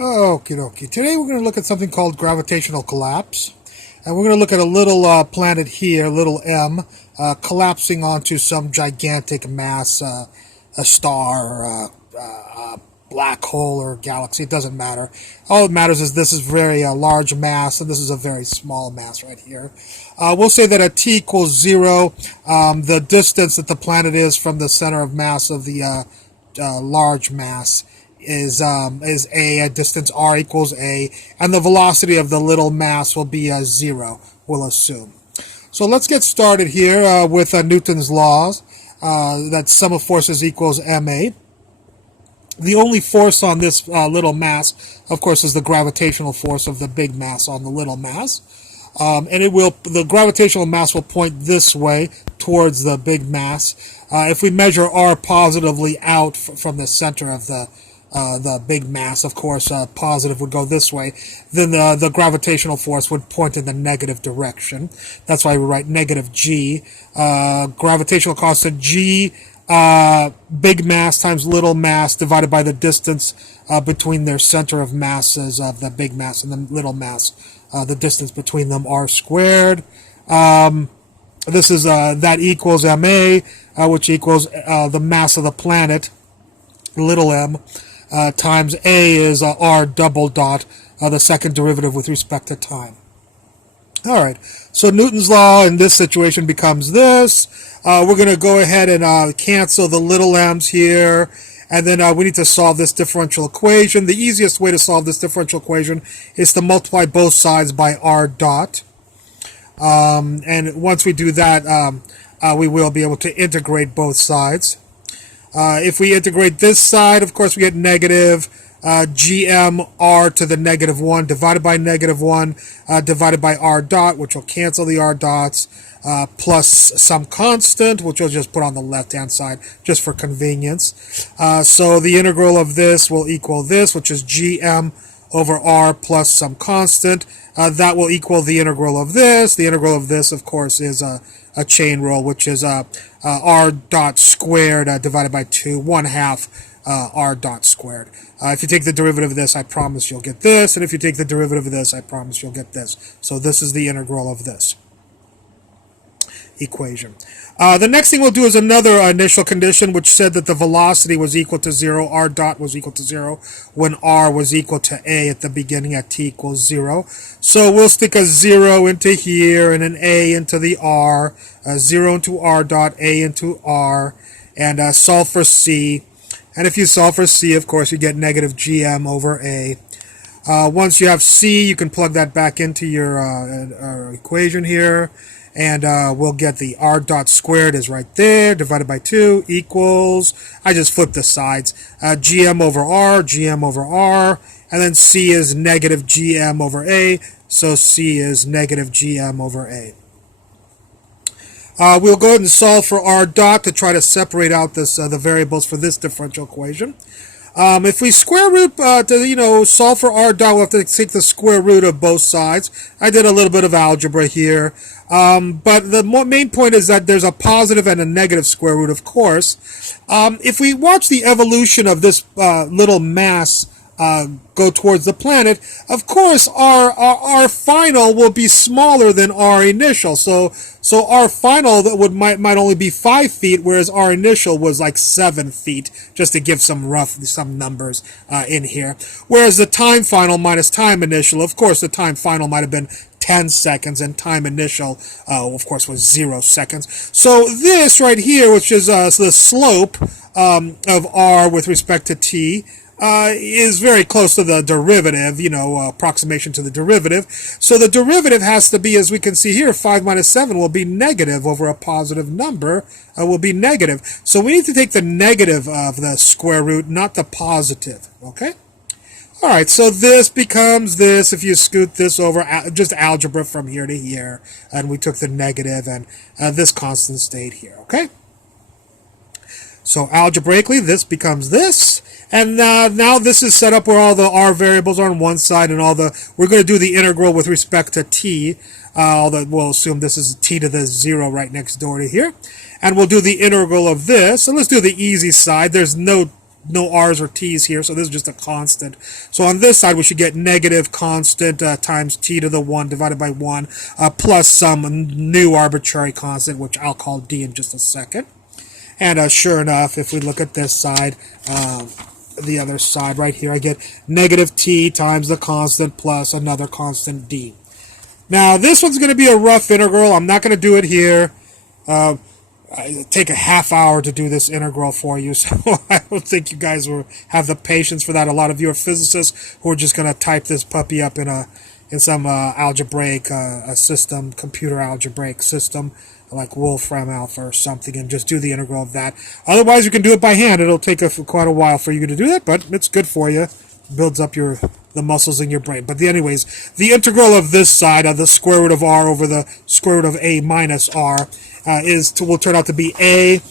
Okie dokie. Today we're going to look at something called gravitational collapse. And we're going to look at a little planet here, little m, collapsing onto some gigantic mass, a star, black hole, or galaxy. It doesn't matter. All that matters is this is very large mass, and this is a very small mass right here. We'll say that at t equals 0, the distance that the planet is from the center of mass of the large mass is a distance r equals a, and the velocity of the little mass will be 0, we'll assume. So let's get started here with Newton's laws, that sum of forces equals ma. The only force on this little mass, of course, is the gravitational force of the big mass on the little mass. And the gravitational mass will point this way towards the big mass. If we measure r positively out from the center of the big mass, of course, positive would go this way, then the gravitational force would point in the negative direction. That's why we write negative g. Gravitational constant g, big mass times little mass divided by the distance between their center of masses of the big mass and the little mass. The distance between them, r squared. This is that equals ma, which equals the mass of the planet, little m, times a is r double dot, the second derivative with respect to time. All right, so Newton's law in this situation becomes this. We're going to go ahead and cancel the little m's here, and then we need to solve this differential equation. The easiest way to solve this differential equation is to multiply both sides by r dot. And once we do that, we will be able to integrate both sides. If we integrate this side, of course, we get negative gm r to the negative 1 divided by negative 1 divided by r dot, which will cancel the r dots, plus some constant, which we'll just put on the left-hand side just for convenience. So the integral of this will equal this, which is gm over r plus some constant. That will equal the integral of this. The integral of this, of course, is a chain rule, which is r dot squared divided by 2, 1/2 r dot squared. If you take the derivative of this, I promise you'll get this, and if you take the derivative of this, I promise you'll get this. So this is the integral of this equation. The next thing we'll do is another initial condition, which said that the velocity was equal to 0, r dot was equal to 0, when r was equal to a at the beginning at t equals 0. So we'll stick a 0 into here and an a into the r, 0 into r dot, a into r, and solve for c. And if you solve for c, of course, you get negative gm over a. Once you have c, you can plug that back into your equation here, and we'll get the r dot squared is right there, divided by 2 equals, I just flipped the sides, gm over r, and then c is negative gm over a, so c is negative gm over a. We'll go ahead and solve for r dot to try to separate out the variables for this differential equation. If we square root to solve for r dot, we'll have to take the square root of both sides. I did a little bit of algebra here, but the main point is that there's a positive and a negative square root, of course. If we watch the evolution of this little mass go towards the planet, of course our final will be smaller than our initial. So our final might only be 5 feet, whereas our initial was like 7 feet, just to give some numbers in here. Whereas the time final minus time initial, of course the time final might have been 10 seconds, and time initial, of course, was 0 seconds. So this right here, which is the slope of r with respect to t, is very close to the derivative, approximation to the derivative. So the derivative has to be, as we can see here, 5 minus 7 will be negative over a positive number, will be negative. So we need to take the negative of the square root, not the positive, okay? All right, so this becomes this if you scoot this over, just algebra from here to here, and we took the negative, and this constant stayed here, okay? So algebraically, this becomes this, and now this is set up where all the r variables are on one side, and we're going to do the integral with respect to t, although we'll assume this is t to the 0 right next door to here, and we'll do the integral of this. So let's do the easy side. There's no no r's or t's here, so this is just a constant. So on this side, we should get negative constant times t to the 1 divided by 1 plus some new arbitrary constant, which I'll call d in just a second. And sure enough, if we look at this side, the other side right here, I get negative t times the constant plus another constant d. Now, this one's going to be a rough integral. I'm not going to do it here. I take a half hour to do this integral for you, so I don't think you guys will have the patience for that. A lot of you are physicists who are just going to type this puppy up in some algebraic system, computer algebraic system, like Wolfram Alpha or something, and just do the integral of that. Otherwise, you can do it by hand. It'll take quite a while for you to do that, but it's good for you. Builds up the muscles in your brain. But anyways, the integral of this side of the square root of r over the square root of a minus r will turn out to be a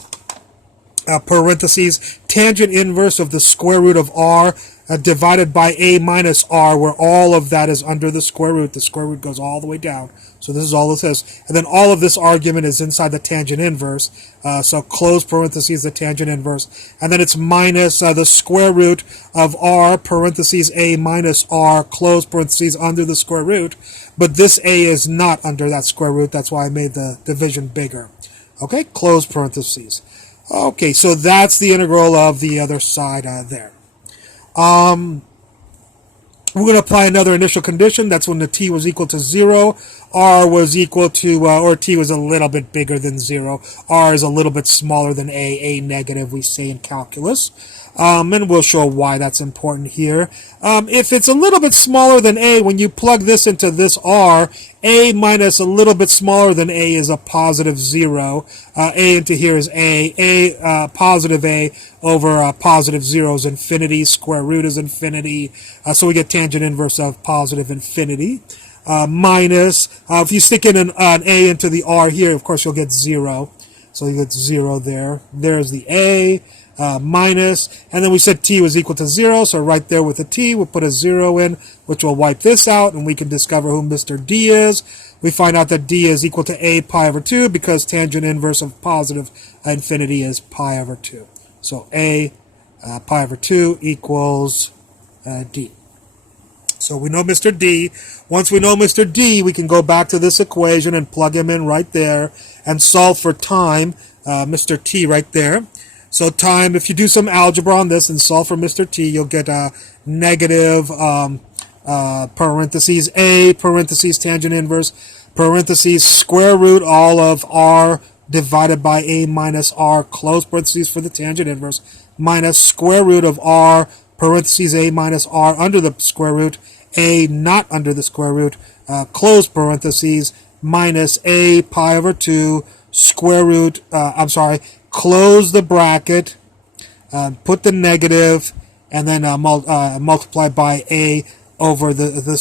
parentheses tangent inverse of the square root of r divided by a minus r, where all of that is under the square root. The square root goes all the way down. So this is all this is. And then all of this argument is inside the tangent inverse. So close parentheses, the tangent inverse. And then it's minus the square root of r, parentheses a minus r, close parentheses under the square root. But this a is not under that square root. That's why I made the division bigger. Okay, close parentheses. Okay, so that's the integral of the other side there. We're going to apply another initial condition. That's when the t was equal to 0, r was equal to, or t was a little bit bigger than 0. R is a little bit smaller than a negative, we say in calculus. And we'll show why that's important here. If it's a little bit smaller than a, when you plug this into this r, a minus a little bit smaller than a is a positive 0. A into here is positive a over positive 0 is infinity. Square root is infinity. So we get tangent inverse of positive infinity. Minus, if you stick in an a into the r here, of course you'll get 0. So you get 0 there. There's the a. Minus, and then we said t was equal to 0, so right there with the t, we'll put a 0 in, which will wipe this out, and we can discover who Mr. D is. We find out that D is equal to a pi over 2, because tangent inverse of positive infinity is pi over 2. So a pi over 2 equals D. So we know Mr. D. Once we know Mr. D, we can go back to this equation and plug him in right there, and solve for time, Mr. T right there. So time, if you do some algebra on this and solve for Mr. T, you'll get a negative parentheses a parentheses tangent inverse parentheses square root all of r divided by a minus r close parentheses for the tangent inverse minus square root of r parentheses a minus r under the square root, a not under the square root, close parentheses minus a pi over 2 square root, close the bracket, put the negative, and then multiply by a over the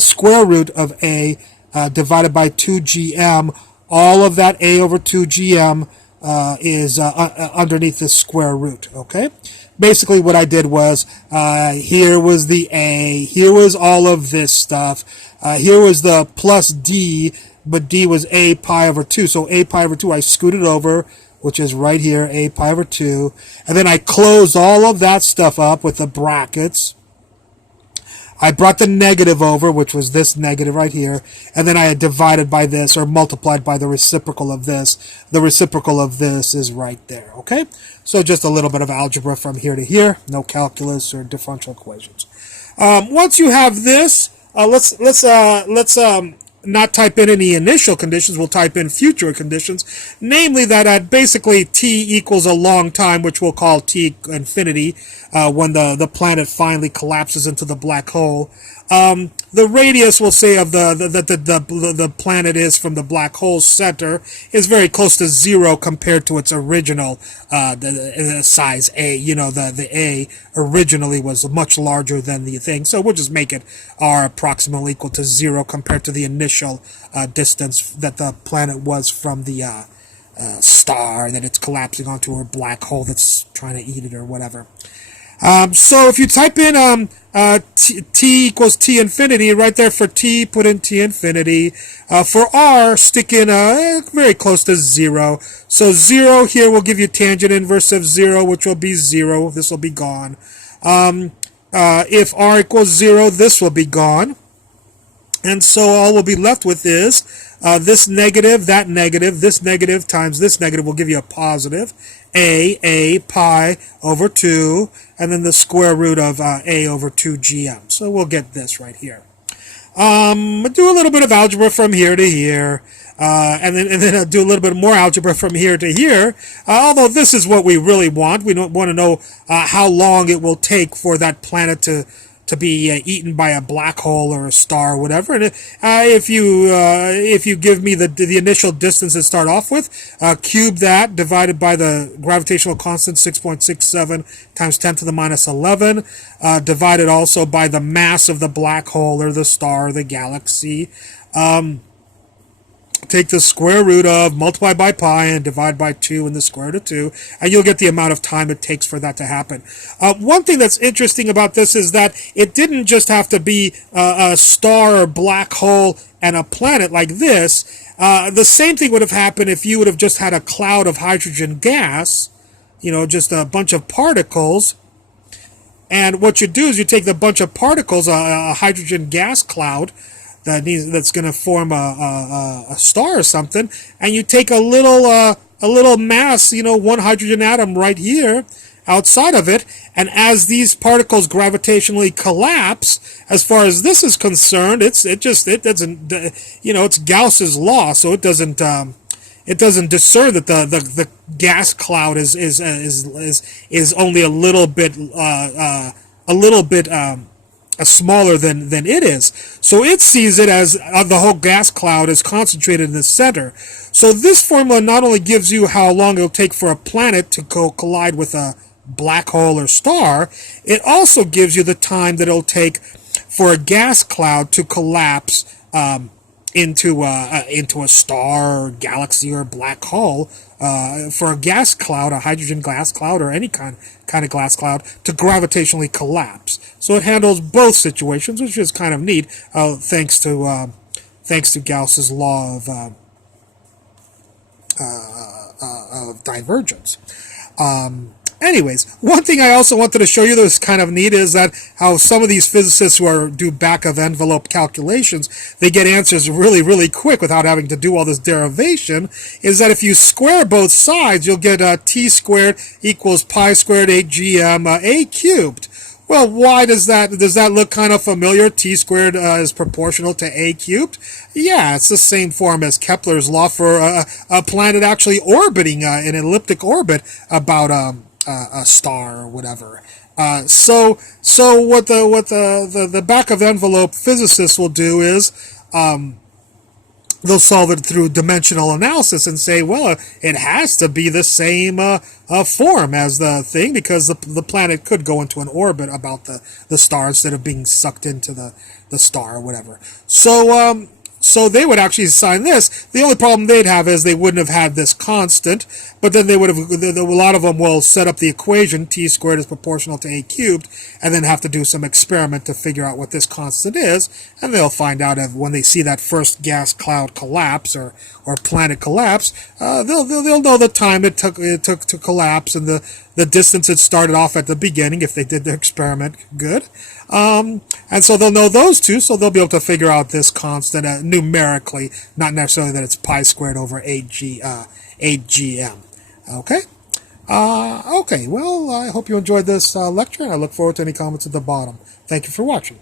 square root of a divided by 2gm. All of that a over 2gm is underneath the square root. Okay. Basically, what I did was here was the a, here was all of this stuff, here was the plus d, but d was a pi over 2. So a pi over 2, I scooted over, which is right here, a pi over 2. And then I closed all of that stuff up with the brackets. I brought the negative over, which was this negative right here. And then I had divided by this, or multiplied by the reciprocal of this. The reciprocal of this is right there, okay? So just a little bit of algebra from here to here. No calculus or differential equations. Once you have this, let's not type in any initial conditions, we'll type in future conditions, namely that at basically t equals a long time, which we'll call t infinity, when the planet finally collapses into the black hole. The radius, we'll say, of the planet is from the black hole's center is very close to 0 compared to its original the size a. You know, the a originally was much larger than the thing, so we'll just make it r approximately equal to 0 compared to the initial distance that the planet was from the star that it's collapsing onto, or black hole that's trying to eat it or whatever. So if you type in t equals t infinity, right there for t, put in t infinity. For r, stick in very close to 0. So 0 here will give you tangent inverse of 0, which will be 0. This will be gone. If r equals 0, this will be gone. And so all we'll be left with is this negative, that negative, this negative times this negative will give you a positive. A pi over 2, and then the square root of a over 2gm. So we'll get this right here. Do a little bit of algebra from here to here, and then do a little bit more algebra from here to here. Although this is what we really want. We don't want to know how long it will take for that planet to be eaten by a black hole or a star or whatever. And if you give me the initial distance to start off with, cube that divided by the gravitational constant 6.67 times 10 to the minus 11, divided also by the mass of the black hole or the star or the galaxy. Take the square root of, multiply by pi, and divide by 2 and the square root of 2, and you'll get the amount of time it takes for that to happen. One thing that's interesting about this is that it didn't just have to be a star or black hole and a planet like this. The same thing would have happened if you would have just had a cloud of hydrogen gas, just a bunch of particles. And what you do is you take the bunch of particles, a hydrogen gas cloud, that's going to form a star or something, and you take a little mass, one hydrogen atom right here outside of it, and as these particles gravitationally collapse, as far as this is concerned, it doesn't, it's Gauss's law, so it doesn't discern that the gas cloud is only a little bit smaller than it is. So it sees it as the whole gas cloud is concentrated in the center. So this formula not only gives you how long it'll take for a planet to collide with a black hole or star, it also gives you the time that it'll take for a gas cloud to collapse into a star or galaxy or black hole. For a gas cloud, a hydrogen gas cloud, or any kind of glass cloud, to gravitationally collapse. So it handles both situations, which is kind of neat, thanks to Gauss's law of divergence. Anyways, one thing I also wanted to show you that was kind of neat is that how some of these physicists who do back-of-envelope calculations, they get answers really, really quick without having to do all this derivation, is that if you square both sides, you'll get t squared equals pi squared 8gm a cubed. Well, why does that look kind of familiar? T squared is proportional to a cubed. Yeah, it's the same form as Kepler's law for a planet actually orbiting an elliptic orbit about a star or whatever. So what the back of the envelope physicists will do is they'll solve it through dimensional analysis and say, well, it has to be the same form as the thing, because the planet could go into an orbit about the star instead of being sucked into the star or whatever. So they would actually assign this. The only problem they'd have is they wouldn't have had this constant, but then they would have, a lot of them will set up the equation, t squared is proportional to a cubed, and then have to do some experiment to figure out what this constant is, and they'll find out if, when they see that first gas cloud collapse or planet collapse, they'll know the time it took to collapse and the distance it started off at the beginning if they did their experiment good. And so they'll know those two, so they'll be able to figure out this constant numerically, not necessarily that it's pi squared over 8gm. Okay? Okay, well, I hope you enjoyed this lecture, and I look forward to any comments at the bottom. Thank you for watching.